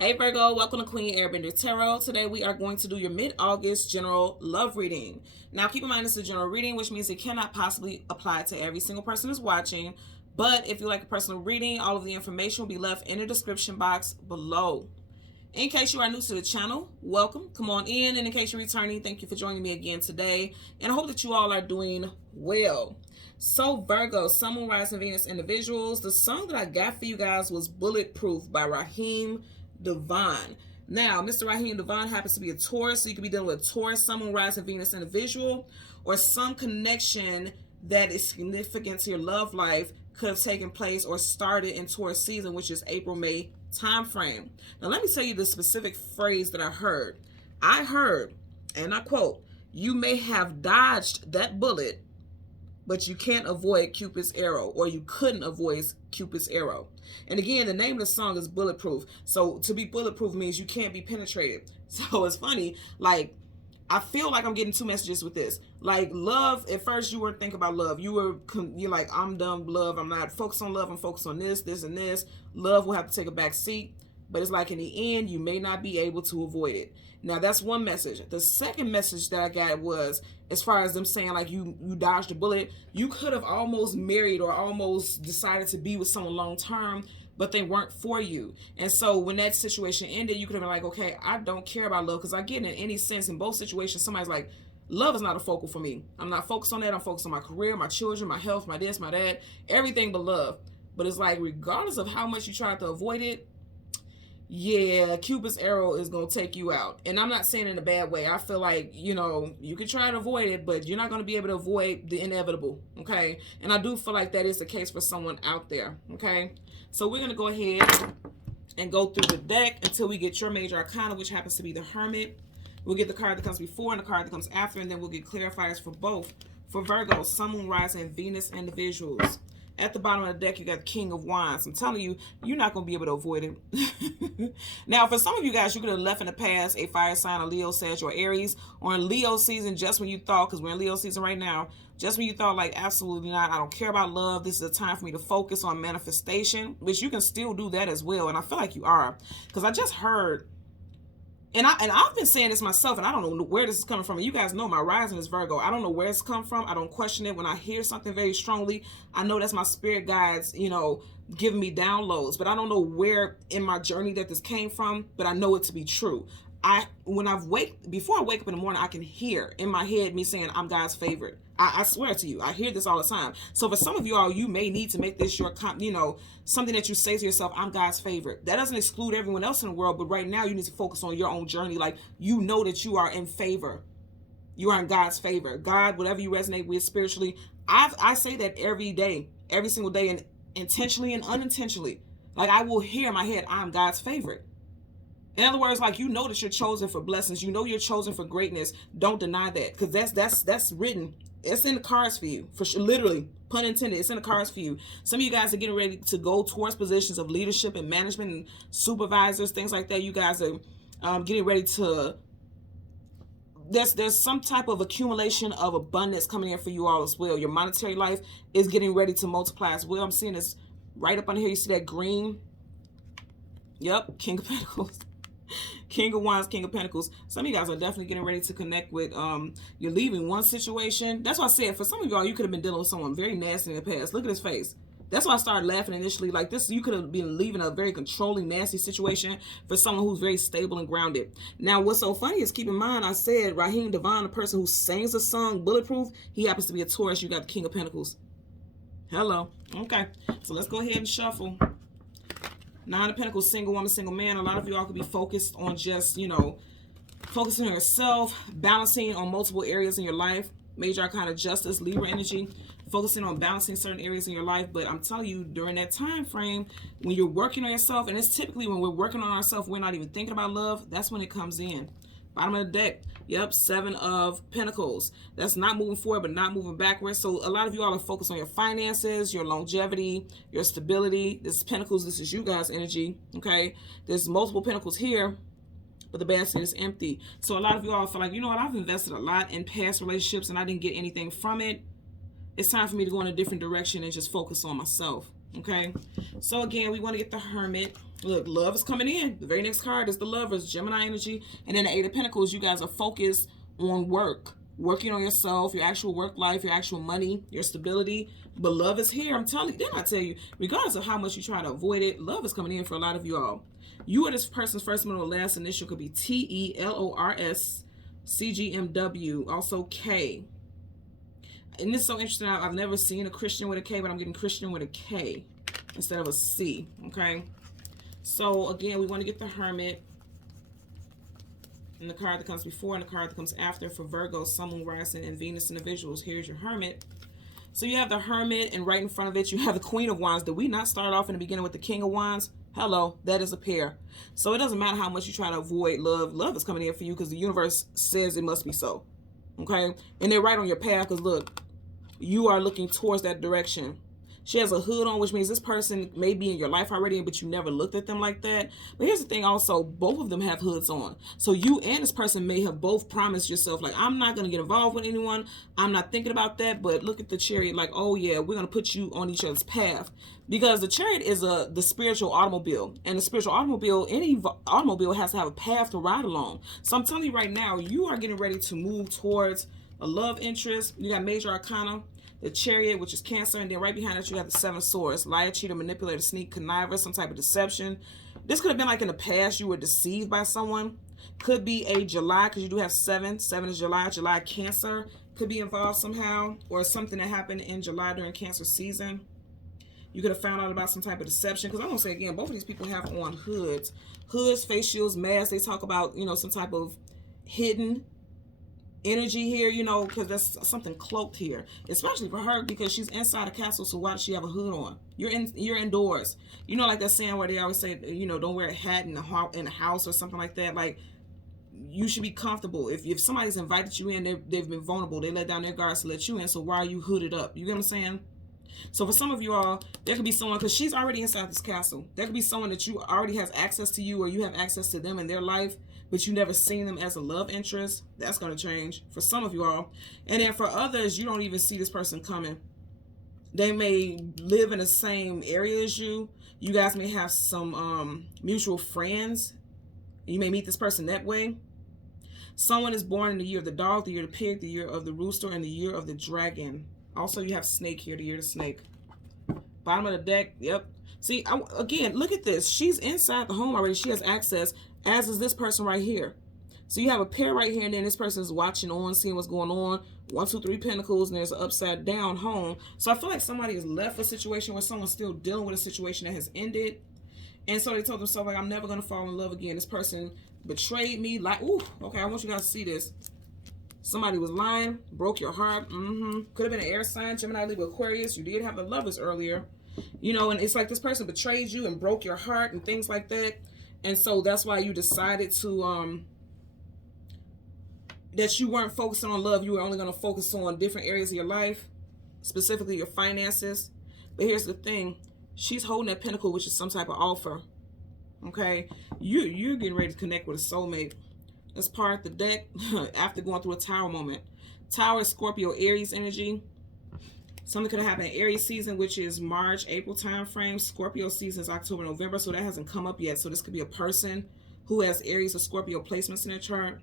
Hey Virgo, welcome to Queen Airbender Tarot. Today we are going to do your mid-August general love reading. Now keep in mind this is a general reading, which means it cannot possibly apply to every single person who's watching. But if you like a personal reading, all of the information will be left in the description box below. In case you are new to the channel, welcome. Come on in. And in case you're returning, thank you for joining me again today. And I hope that you all are doing well. So Virgo, Sun, Moon, Rising, Venus individuals, the song that I got for you guys was Bulletproof by Raheem Devon. Now, Mr. Raheem Devon happens to be a Taurus, so you could be dealing with a Taurus, Sun, Moon, Rising, Venus individual, or some connection that is significant to your love life could have taken place or started in Taurus season, which is April, May time frame. Now, let me tell you the specific phrase that I heard. I heard, and I quote, "You may have dodged that bullet, but you can't avoid Cupid's arrow," or you couldn't avoid Cupid's arrow. And again, the name of the song is Bulletproof. So to be bulletproof means you can't be penetrated. So it's funny, like, I feel like I'm getting two messages with this. Like, love, at first you weren't thinking about love. You're like, I'm done with love. I'm not focused on love. I'm focused on this, and this. Love will have to take a back seat. But it's like in the end, you may not be able to avoid it. Now, that's one message. The second message that I got was, as far as them saying, like, you dodged a bullet, you could have almost married or almost decided to be with someone long term, but they weren't for you. And so when that situation ended, you could have been like, okay, I don't care about love. Because I get in any sense, in both situations, somebody's like, love is not a focal for me. I'm not focused on that. I'm focused on my career, my children, my health, my this, my that, everything but love. But it's like, regardless of how much you try to avoid it, yeah, Cupid's arrow is going to take you out. And I'm not saying in a bad way. I feel like, you can try to avoid it, but you're not going to be able to avoid the inevitable, okay? And I do feel like that is the case for someone out there, okay? So we're going to go ahead and go through the deck until we get your major arcana, which happens to be the Hermit. We'll get the card that comes before and the card that comes after, and then we'll get clarifiers for both. For Virgo, Sun, Moon, Rising, and Venus individuals. At the bottom of the deck, you got the King of Wands. I'm telling you, you're not going to be able to avoid it. Now, for some of you guys, you could have left in the past a fire sign, a Leo, Sag, or Aries, or in Leo season, just when you thought, because we're in Leo season right now, just when you thought, like, absolutely not, I don't care about love, this is a time for me to focus on manifestation, which you can still do that as well, and I feel like you are. Because I just heard, and I've been saying this myself, and I don't know where this is coming from. And you guys know my rising is Virgo. I don't know where it's come from. I don't question it. When I hear something very strongly, I know that's my spirit guides, giving me downloads. But I don't know where in my journey that this came from, but I know it to be true. Before I wake up in the morning, I can hear in my head me saying, I'm God's favorite. I swear to you, I hear this all the time. So for some of you all, you may need to make this your, something that you say to yourself, I'm God's favorite. That doesn't exclude everyone else in the world, but right now you need to focus on your own journey. Like, you know that you are in favor. You are in God's favor. God, whatever you resonate with spiritually, I say that every day, every single day, and intentionally and unintentionally. Like, I will hear in my head, I'm God's favorite. In other words, like, you know that you're chosen for blessings. You know you're chosen for greatness. Don't deny that, because that's written. It's in the cards for you, for sure. Literally, pun intended. It's in the cards for you. Some of you guys are getting ready to go towards positions of leadership and management and supervisors, things like that. You guys are getting ready to. There's some type of accumulation of abundance coming in for you all as well. Your monetary life is getting ready to multiply as well. I'm seeing this right up under here. You see that green? Yep, King of Pentacles. King of Wands, King of Pentacles. Some of you guys are definitely getting ready to connect with, you're leaving one situation. That's why I said, for some of y'all, you could have been dealing with someone very nasty in the past. Look at his face. That's why I started laughing initially. Like, this, you could have been leaving a very controlling, nasty situation for someone who's very stable and grounded. Now, what's so funny is, keep in mind, I said Raheem Devon, the person who sings the song Bulletproof, he happens to be a Taurus. You got the King of Pentacles. Hello. Okay. So let's go ahead and shuffle. Nine of Pentacles, single woman, single man. A lot of you all could be focused on just, focusing on yourself, balancing on multiple areas in your life. Major arcana Justice, Libra energy, focusing on balancing certain areas in your life. But I'm telling you, during that time frame, when you're working on yourself, and it's typically when we're working on ourselves, we're not even thinking about love, that's when it comes in. Bottom of the deck, yep, Seven of Pentacles. That's not moving forward, but not moving backwards. So a lot of you all are focused on your finances, your longevity, your stability. This is Pentacles, this is you guys' energy, okay? There's multiple Pentacles here, but the basket is empty. So a lot of you all feel like, you know what, I've invested a lot in past relationships and I didn't get anything from it. It's time for me to go in a different direction and just focus on myself. Okay, so again, we want to get the Hermit. Look, love is coming in. The very next card is the Lovers, Gemini energy. And then the Eight of Pentacles, you guys are focused on work. Working on yourself, your actual work life, your actual money, your stability. But love is here. I'm telling you, didn't I tell you, regardless of how much you try to avoid it, love is coming in for a lot of you all. You or this person's first, middle, and last initial could be TELORS, CGMW, also K. And this is so interesting. I've never seen a Christian with a K, but I'm getting Christian with a K instead of a C, okay? So, again, we want to get the Hermit. And the card that comes before and the card that comes after for Virgo, Sun, Moon, Rising, and Venus individuals. Here's your Hermit. So you have the Hermit, and right in front of it, you have the Queen of Wands. Did we not start off in the beginning with the King of Wands? Hello, that is a pair. So it doesn't matter how much you try to avoid love. Love is coming in for you because the universe says it must be so, okay? And they're right on your path because, look, you are looking towards that direction. She has a hood on, which means this person may be in your life already, but you never looked at them like that. But here's the thing also, both of them have hoods on. So you and this person may have both promised yourself, like, I'm not going to get involved with anyone. I'm not thinking about that. But look at the Chariot, like, oh yeah, we're going to put you on each other's path. Because the Chariot is the spiritual automobile. And the spiritual automobile, any automobile has to have a path to ride along. So I'm telling you right now, you are getting ready to move towards a love interest. You got Major Arcana, the Chariot, which is Cancer, and then right behind it you have the Seven Swords. Liar, cheater, manipulator, sneak, conniver, some type of deception. This could have been like in the past you were deceived by someone. Could be a July, because you do have 7. 7 is July. July, Cancer could be involved somehow, or something that happened in July during Cancer season. You could have found out about some type of deception, because I'm going to say again, both of these people have on hoods. Hoods, face shields, masks. They talk about, you know, some type of hidden energy here, you know, because that's something cloaked here, especially for her because she's inside a castle. So why does she have a hood on? You're indoors, you know, like that saying where they always say, you know, don't wear a hat in the house or something like that. Like, you should be comfortable. If somebody's invited you in, they've been vulnerable, they let down their guards to let you in. So why are you hooded up? You get what I'm saying? So for some of you all, there could be someone, because she's already inside this castle, there could be someone that you already has access to you, or you have access to them in their life, but you never seen them as a love interest. That's going to change for some of you all. And then for others, you don't even see this person coming. They may live in the same area as you. You guys may have some mutual friends. You may meet this person that way. Someone is born in the year of the dog, the year of the pig, the year of the rooster, and the year of the dragon. Also, you have snake here, the year of the snake. Bottom of the deck, yep. See, again, look at this. She's inside the home already. She has access, as is this person right here. So you have a pair right here, and then this person is watching on, seeing what's going on. 1, 2, 3 pentacles, and there's an upside down home. So I feel like somebody has left a situation where someone's still dealing with a situation that has ended. And so they told themselves, like, I'm never going to fall in love again. This person betrayed me. Like, ooh, okay, I want you guys to see this. Somebody was lying, broke your heart. Could have been an air sign, Gemini, Libra, Aquarius. You did have the Lovers earlier. You know, and it's like this person betrayed you and broke your heart and things like that. And so that's why you decided to, that you weren't focusing on love. You were only going to focus on different areas of your life, specifically your finances. But here's the thing. She's holding that pentacle, which is some type of offer. Okay? You're getting ready to connect with a soulmate. Let's part the deck after going through a Tower moment. Tower is Scorpio, Aries energy. Something could have happened in Aries season, which is March, April time frame. Scorpio season is October, November, so that hasn't come up yet. So this could be a person who has Aries or Scorpio placements in their chart.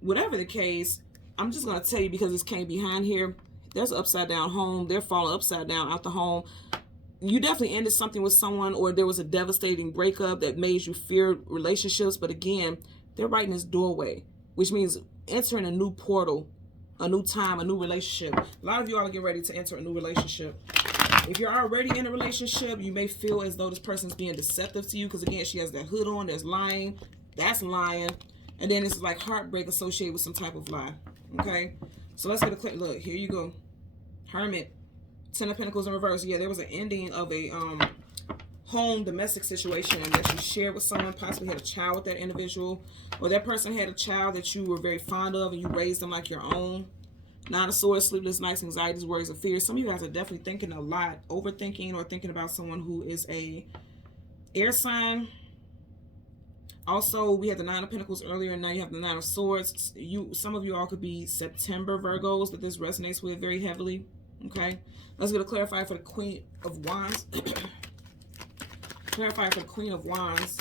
Whatever the case, I'm just going to tell you, because this came behind here, there's an upside down home. They're falling upside down out the home. You definitely ended something with someone, or there was a devastating breakup that made you fear relationships. But again, they're right in this doorway, which means entering a new portal, a new time, a new relationship. A lot of you all are getting ready to enter a new relationship. If you're already in a relationship, you may feel as though this person's being deceptive to you, because again, she has that hood on. There's lying. That's lying. And then it's like heartbreak associated with some type of lie. Okay? So let's get a quick look. Here you go. Hermit. 10 of Pentacles in reverse. Yeah, there was an ending of a home domestic situation that you shared with someone, possibly had a child with that individual, or that person had a child that you were very fond of and you raised them like your own. Nine of Swords, sleepless nights, anxieties, worries, and fears. Some of you guys are definitely thinking a lot, overthinking, or thinking about someone who is a air sign. Also, we had the Nine of Pentacles earlier, and now you have the Nine of Swords. Some of you all could be September Virgos that this resonates with very heavily. Okay, let's get a clarifier for the Queen of Wands. Clarifier for the Queen of Wands.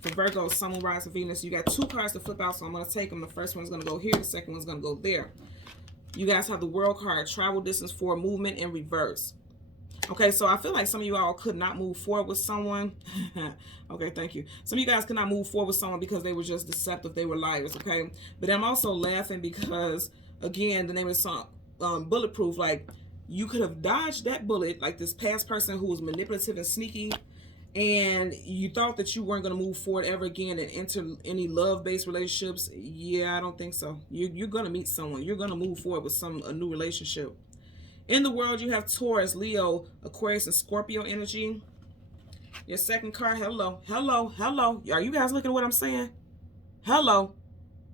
For Virgo, Sun, Moon, Rise, and Venus. You got 2 cards to flip out, so I'm going to take them. The first one's going to go here. The second one's going to go there. You guys have the World card. Travel distance for movement in reverse. Okay, so I feel like some of you all could not move forward with someone. Okay, thank you. Some of you guys could not move forward with someone because they were just deceptive. They were liars, okay? But I'm also laughing because, again, the name of the song, Bulletproof, like, you could have dodged that bullet, like this past person who was manipulative and sneaky, and you thought that you weren't going to move forward ever again and enter any love-based relationships. Yeah, I don't think so. You're going to meet someone. You're going to move forward with a new relationship. In the world, you have Taurus, Leo, Aquarius, and Scorpio energy. Your second card, hello, hello, hello. Are you guys looking at what I'm saying? Hello.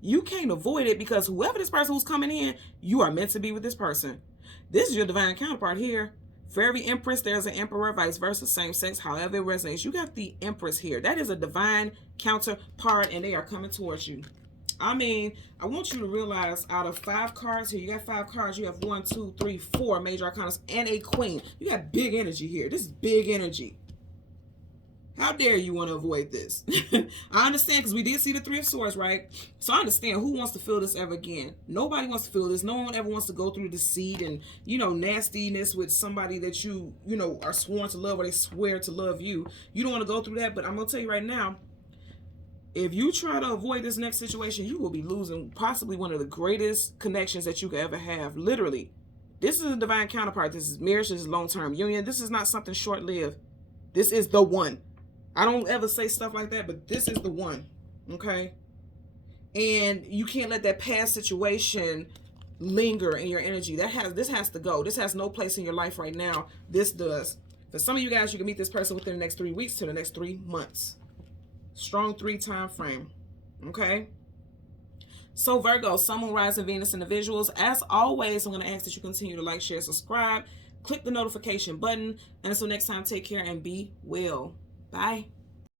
You can't avoid it because whoever this person who's coming in, you are meant to be with this person. This is your divine counterpart here. For every empress, there's an emperor, vice versa, same sex, however it resonates. You got the empress here. That is a divine counterpart, and they are coming towards you. I mean, I want you to realize out of 5 cards here, you got 5 cards, you have 1, 2, 3, 4 major arcanas and a queen. You got big energy here. This is big energy. How dare you want to avoid this? I understand because we did see the 3 of Swords, right? So I understand who wants to feel this ever again. Nobody wants to feel this. No one ever wants to go through deceit and, you know, nastiness with somebody that you know, are sworn to love or they swear to love you. You don't want to go through that, but I'm going to tell you right now, if you try to avoid this next situation, you will be losing possibly one of the greatest connections that you could ever have. Literally. This is a divine counterpart. This is marriage. This is long-term union. This is not something short-lived. This is the one. I don't ever say stuff like that, but this is the one. Okay? And you can't let that past situation linger in your energy. This has to go. This has no place in your life right now. This does. For some of you guys, you can meet this person within the next 3 weeks to the next 3 months. Strong 3 time frame. Okay? So Virgo, Sun, Moon, Rise, and Venus individuals. As always, I'm going to ask that you continue to like, share, subscribe. Click the notification button. And until next time, take care and be well. Bye.